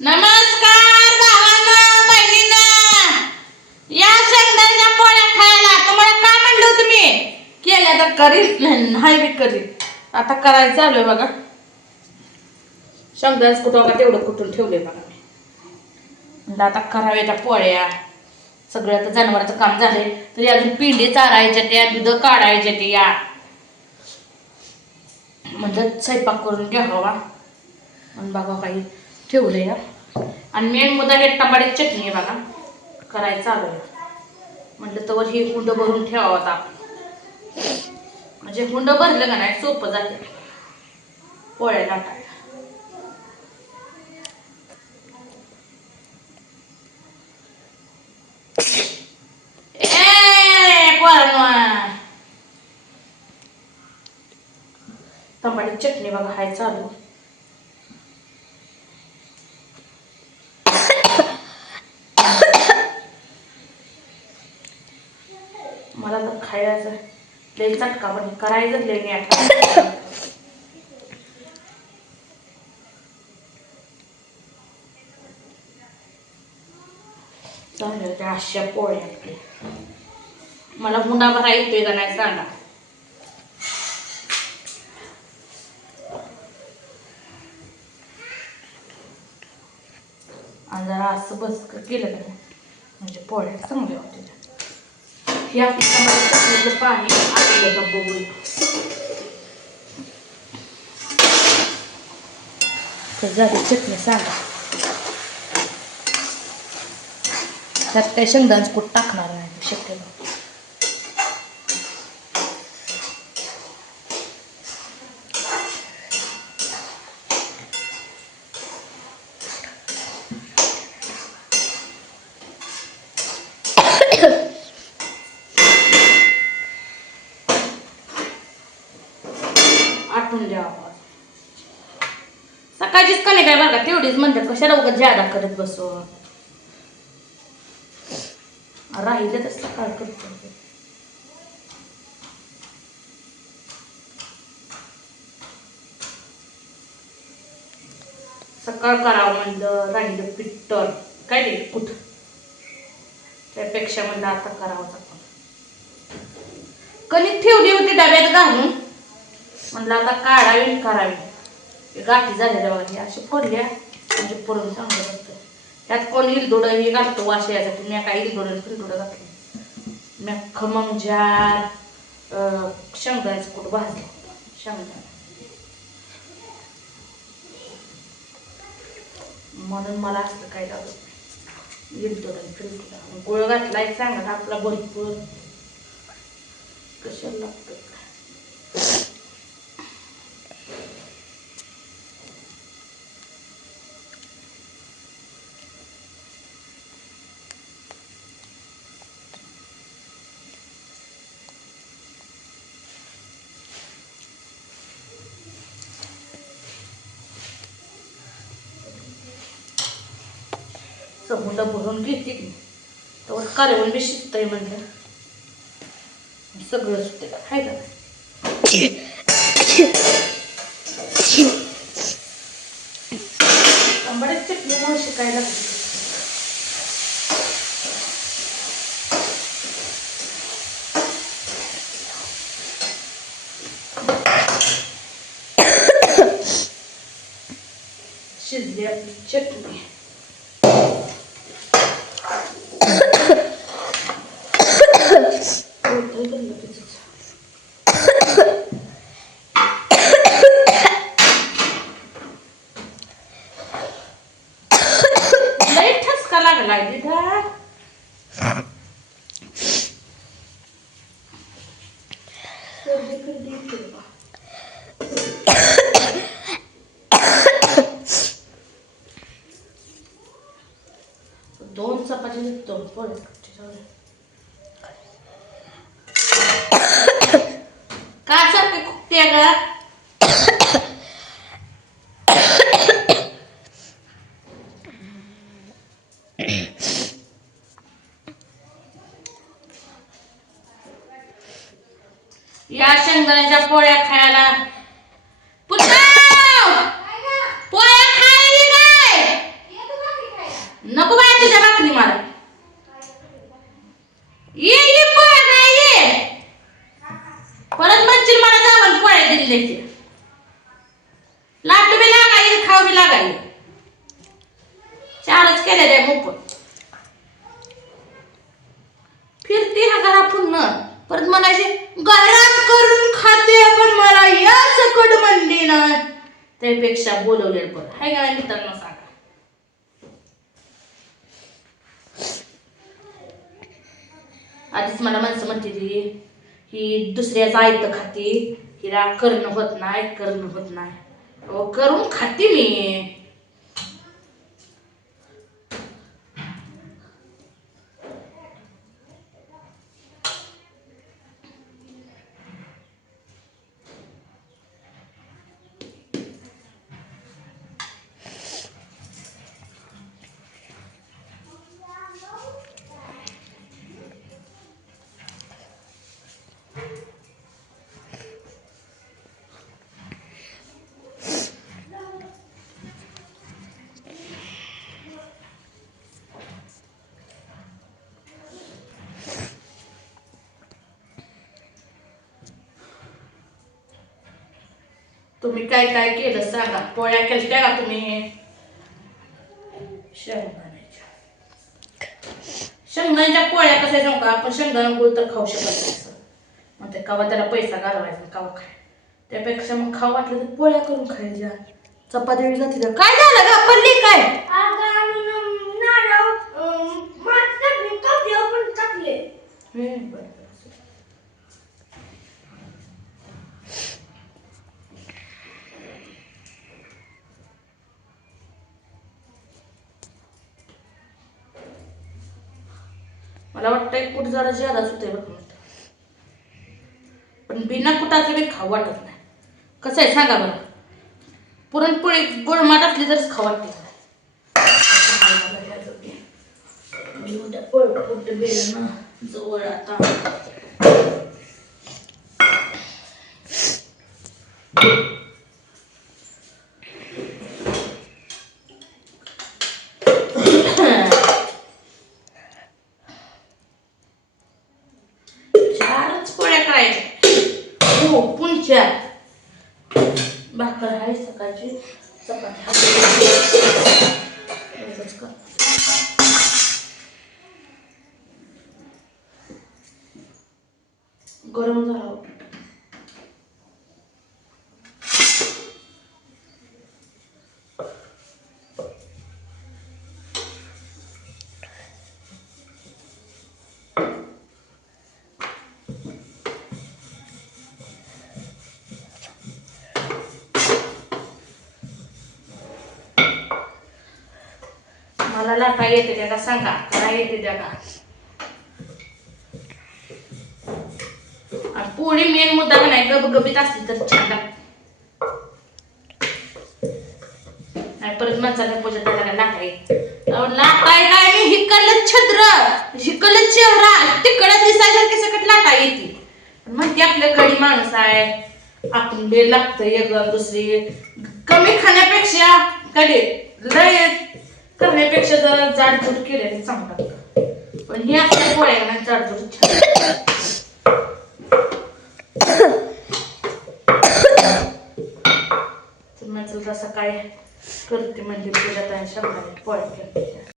नमस्कार भावांनो बहिणींना. या शेंगदाण्याच्या पोळ्या खायला तुम्हाला काय म्हणलं तुम्ही केल्या तर करील. हाय बी करील. आता करायचं चालू आहे बघा. शेंगदाण्याच कुठं बघा तेवढं कुठून ठेवले बघा मी. आता कराव्या त्या पोळ्या. सगळं आता जनावराचं काम झालंय. तरी अजून पिंडी चारायच्या त्या दुध काढायच्या त्या. म्हणजे स्वयंपाक करून घ्यावा. आणि बघा काही ठेवलंय. हा. आणि मेन मुद्दा हे टमाट्याची चटणी आहे बघा. करायचं चालू आहे. म्हटलं तर हे हुंड भरून ठेवावं आता. म्हणजे हुंड भरलं का नाही सोपं जाते. पोळ्या लाटायला टमाट्याची चटणी बघा हाय चालू. मला तर खायचं लई चटका पण करायचं लई नाही आता चालेल अशा पोळ्या मला मुंडा भरा येतोय का नाही सांगा. आणि जरा असं बस केलं का म्हणजे पोळ्या चांगल्या होत्या. या आपल्या चटणीचं पाणी आलेलं का बघूया झाली चटणी सांगा त्यात काही शेंगदाण्याचं कूट टाकणार नाही शक्यतो सकाळचीच तेवढीच म्हणतात कशाला उगाच ज्यादा करत बसू. राहिले तसं सकाळ करतो. सकाळ करावं म्हणलं राहिलं पिट्टर काय ते कुठ त्यापेक्षा म्हणलं आता करावं आपण. कणिक ठेवली होती डब्यात घालून. म्हणलं आता काढावी करावी. गाठी झालेल्या बघा अशी असे फोडल्या म्हणजे पुरण चांगलं बसतं त्यात कोण इलदोडं हे घालतो वाश यासाठी. मी काय इलदोडं फिलदोडं घातलं. मी खमंग झार अं, शेंगदाण्याचं कुठं भाजलं. शेंगदाणा. म्हणून मला असलं काय लागत इलदोडं फिलदोडं गुळ घातलाय चांगला आपला भरपूर. कशाला लागतं? मुलं भरून घेते की तर कालवण बी शिजतंय म्हणलं. सगळं सुटते हाय का आंबाड्याची चटणी मला शिकायला लागली. शिजली आपली चटणी होतंय का लगेचच? लई ठसका लागलाय तिथं दोन चपाती दोन पोळ्या त्याच्यावर का सारखे कुठते ग ह्या शेंगदाण्याच्या पोळ्या खायला. पुन्हा! पोळ्या खायली नको बाय तुझ्या भाकरी मला ये पोळ्या काय ये? परत मच्छी मला जाऊन पोळ्या दिले लाटू बी लागाय खाऊ बी लागाय चारच केलेले मोकळ फिरती हा घरा पुन्हा परत म्हणायचे म्हणली त्यापेक्षा बोलवले पण हाय का मित्रांनो सांगा. आधीच मला माणसं म्हणते ती ही दुसऱ्याचं आयत खाती हिला करणं होत नाही करणं होत नाही. अहो, करून खाते मी. तुम्ही काय काय केलं सांगा. पोळ्या केल्या का तुम्ही? शेंगदाण्याच्या. शेंगदाण्याच्या पोळ्या कशा सांगू का? आपण शेंगदाणा गुळ तर खाऊ शकत नाही. मग ते कवा त्याला पैसा घालवायचा कवा खाय. त्यापेक्षा मग खाऊ वाटलं तर पोळ्या करून खायच्या. चपाती जाते काय झालं का पडली काय मला वाटतंय कुठ जरा ज्यादाच होते बघ. पण बिना कुटाचं बी खाऊ वाटत नाही. कसं आहे सांगा बरं. पुरणपोळी गोळमाट असली तरच खाऊ वाटते एवढं जवळ आता चारच पोळ्या करायच्या हो पुणच्या भाकर आहे सकाळची. चपाती गरम झाला मला लाटा येते त्या का सांगा काय येते त्या का पोळी मेन मुद्दा नाही गबगबीत असली तर छान परत माणसाला पोजत त्याला काय लाटा येते अहो, लाटाय काय मी हिकडलं छद्र हिकडलं चेहरा तिकडं दिसायसारखी सकट लाटा येते. म्हणते आपल्या गडी माणूस आहे. आपण बे लागतं एक दुसरी. कमी खाण्यापेक्षा कडे लय करण्यापेक्षा जरा जाडजूड केलेलं चांगलं. पण हे आपल्या पोळ्या जाडजूड छान म्हटलं जसं काय करते म्हणजे पूजा काय शंभर पोळ्या